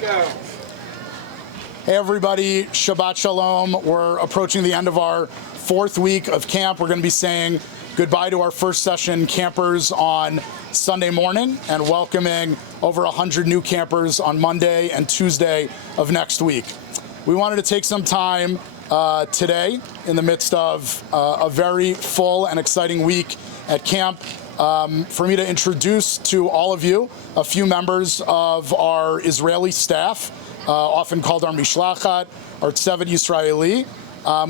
Hey everybody, Shabbat Shalom. We're approaching the end of our fourth week of camp. We're going to be saying goodbye to our first session campers on Sunday morning and welcoming over 100 new campers on Monday and Tuesday of next week. We wanted to take some time today in the midst of a very full and exciting week at camp for me to introduce to all of you a few members of our Israeli staff, often called our Mishlachat, our Tzevet Yisraeli.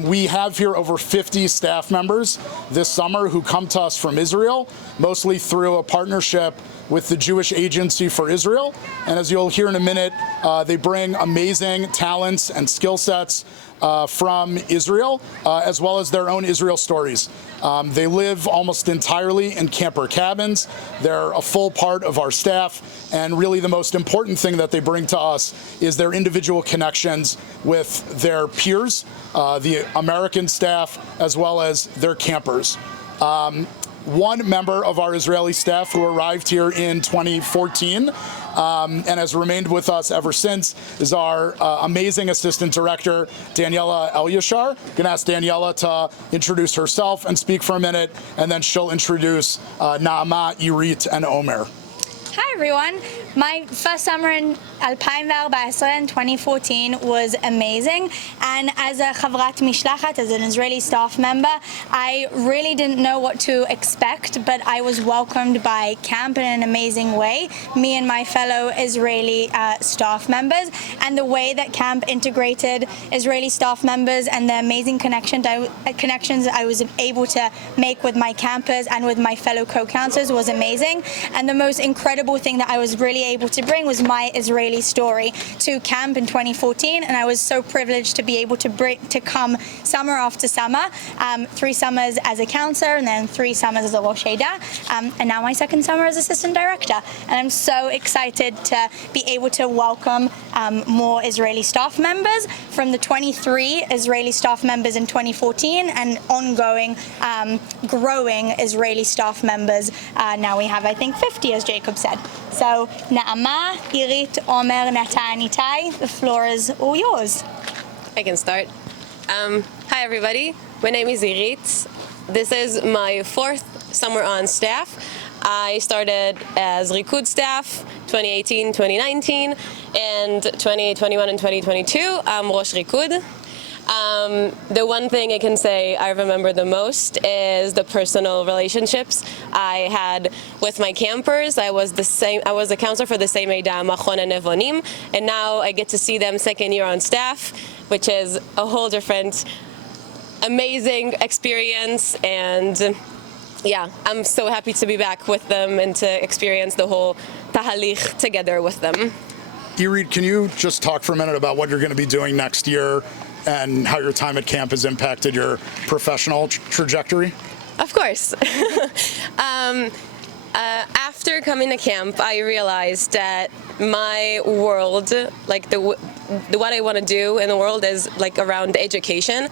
We have here over 50 staff members this summer who come to us from Israel, mostly through a partnership with the Jewish Agency for Israel. And as you'll hear in a minute, they bring amazing talents and skill sets from Israel, as well as their own Israel stories. They live almost entirely in camper cabins. They're a full part of our staff, and really the most important thing that they bring to us is their individual connections with their peers, the American staff, as well as their campers. One member of our Israeli staff who arrived here in 2014 and has remained with us ever since is our amazing assistant director, Daniela Elyashar. I'm going to ask Daniela to introduce herself and speak for a minute, and then she'll introduce Naama, Irit, and Omer. Hi everyone. My first summer in 2014 was amazing, and as a Chavrat Mishlachat, as an Israeli staff member, I really didn't know what to expect, but I was welcomed by camp in an amazing way, me and my fellow Israeli staff members, and the way that camp integrated Israeli staff members and the amazing connections I was able to make with my campers and with my fellow co-counselors was amazing. And the most incredible thing that I was really able to bring was my Israeli story to camp in 2014, and I was so privileged to be able to come summer after summer, 3 summers as a counselor and then 3 summers as a Rosh Haidah, and now my second summer as assistant director. And I'm so excited to be able to welcome more Israeli staff members from the 23 Israeli staff members in 2014 and ongoing growing Israeli staff members. Now we have, I think, 50, as Jacob said. So Naama, Irit, Omer, Natan, Itai, the floor is all yours. I can start. Hi everybody, my name is Irit. This is my 4th summer on staff. I started as Rikud staff 2018, 2019, and 2021 and 2022 I'm Rosh Rikud. The one thing I can say I remember the most is the personal relationships I had with my campers. I was a counselor for the same Eidah, Machon and Nevonim, and now I get to see them second year on staff, which is a whole different amazing experience. And yeah, I'm so happy to be back with them and to experience the whole tahalich together with them. Irit, can you just talk for a minute about what you're going to be doing next year and how your time at camp has impacted your professional trajectory? Of course. After coming to camp, I realized that my world, like what I want to do in the world is like around education.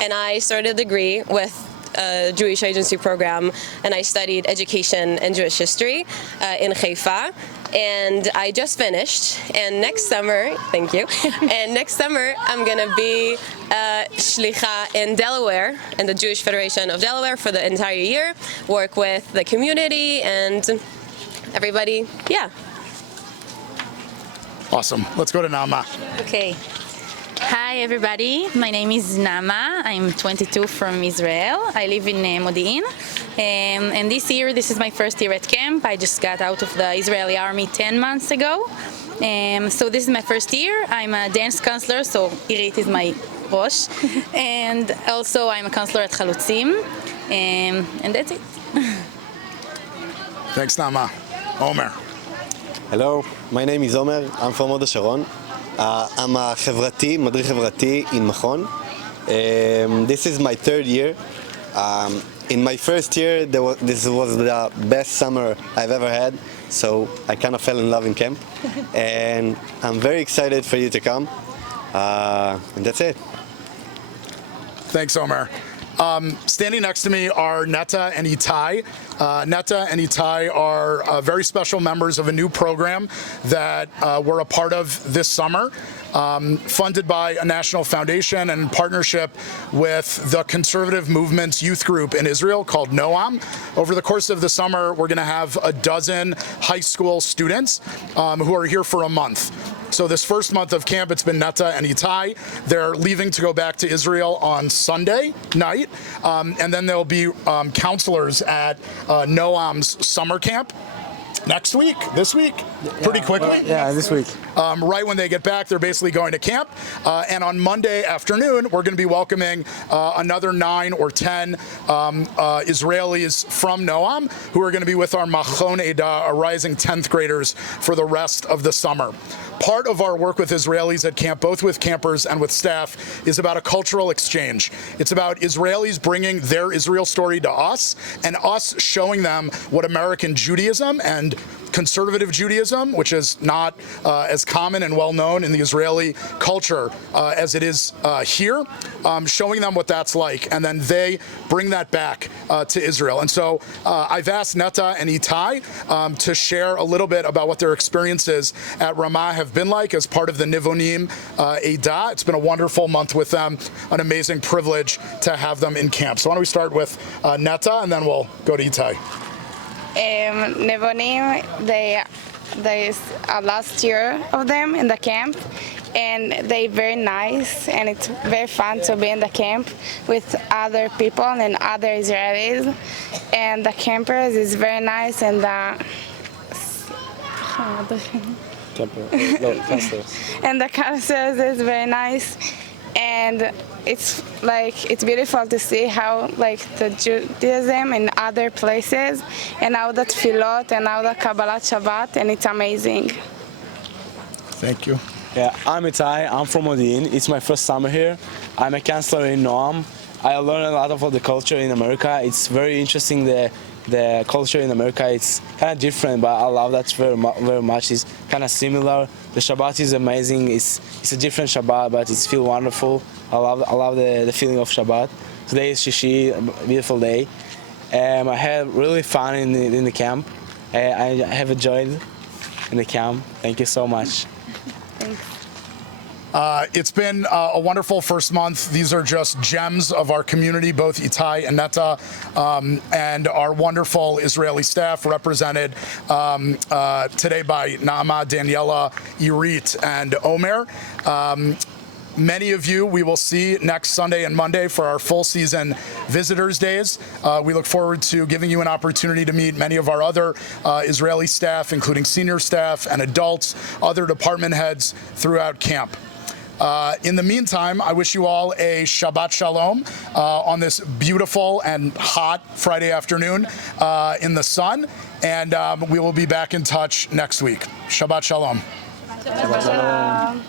And I started a degree with a Jewish Agency program, and I studied education and Jewish history in Haifa. And I just finished, and next summer, thank you, and next summer I'm gonna be shlicha in Delaware, in the Jewish Federation of Delaware for the entire year, work with the community and everybody, yeah. Awesome. Let's go to Naama. Okay. Hi everybody, my name is Naama. I'm 22 from Israel. I live in Modi'in. And this year, this is my first year at camp. I just got out of the Israeli army 10 months ago. So this is my first year. I'm a dance counselor, so Irit is my Rosh. And also I'm a counselor at Chalutzim. And that's it. Thanks, Naama. Omer. Hello, my name is Omer. I'm from Hod Hasharon. I'm a חברתי, מדריך חברתי in Machon. This is my 3rd year. In my first year, this was the best summer I've ever had, so I kind of fell in love in camp. And I'm very excited for you to come. And that's it. Thanks, Omer. Standing next to me are Netta and Itai. Netta and Itai are very special members of a new program that we're a part of this summer, funded by a national foundation and in partnership with the conservative movement's youth group in Israel called Noam. Over the course of the summer, we're going to have a dozen high school students who are here for a month. So this first month of camp, it's been Netta and Itai. They're leaving to go back to Israel on Sunday night. And then there'll be counselors at Noam's summer camp next week, this week, pretty quickly. This week. Right when they get back, they're basically going to camp. And on Monday afternoon, we're going to be welcoming another 9 or 10 Israelis from Noam who are going to be with our Machon Eda, our rising 10th graders, for the rest of the summer. Part of our work with Israelis at camp, both with campers and with staff, is about a cultural exchange. It's about Israelis bringing their Israel story to us and us showing them what American Judaism and conservative Judaism, which is not as common and well known in the Israeli culture as it is here, showing them what that's like, and then they bring that back to Israel. And so I've asked Netta and Itai to share a little bit about what their experiences at Ramah have been like as part of the Nivonim Eda. It's been a wonderful month with them, an amazing privilege to have them in camp. So why don't we start with Netta, and then we'll go to Itai. Nevonim, there is a last year of them in the camp, and they're very nice, and it's very fun to be in the camp with other people and other Israelis, and the campers is very nice, and the counselors is very nice. And it's beautiful to see how the Judaism in other places, and how the tefillot and how the Kabbalat Shabbat, and it's amazing. Thank you. Yeah, I'm Itai. I'm from Modi'in. It's my first summer here. I'm a counselor in Noam. I learned a lot about the culture in America. It's very interesting. The culture in America, it's kind of different, but I love that very much. It's kind of similar. The Shabbat is amazing. It's a different Shabbat, but it feels wonderful. I love the feeling of Shabbat. Today is Shishi, a beautiful day. I had really fun in the camp. I have enjoyed in the camp. Thank you so much. Thanks. It's been a wonderful first month. These are just gems of our community, both Itai and Netta, and our wonderful Israeli staff represented today by Naama, Daniela, Irit, and Omer. Many of you we will see next Sunday and Monday for our full season visitors days. We look forward to giving you an opportunity to meet many of our other Israeli staff, including senior staff and adults, other department heads throughout camp. In the meantime, I wish you all a Shabbat Shalom on this beautiful and hot Friday afternoon in the sun, and we will be back in touch next week. Shabbat Shalom. Shabbat Shalom.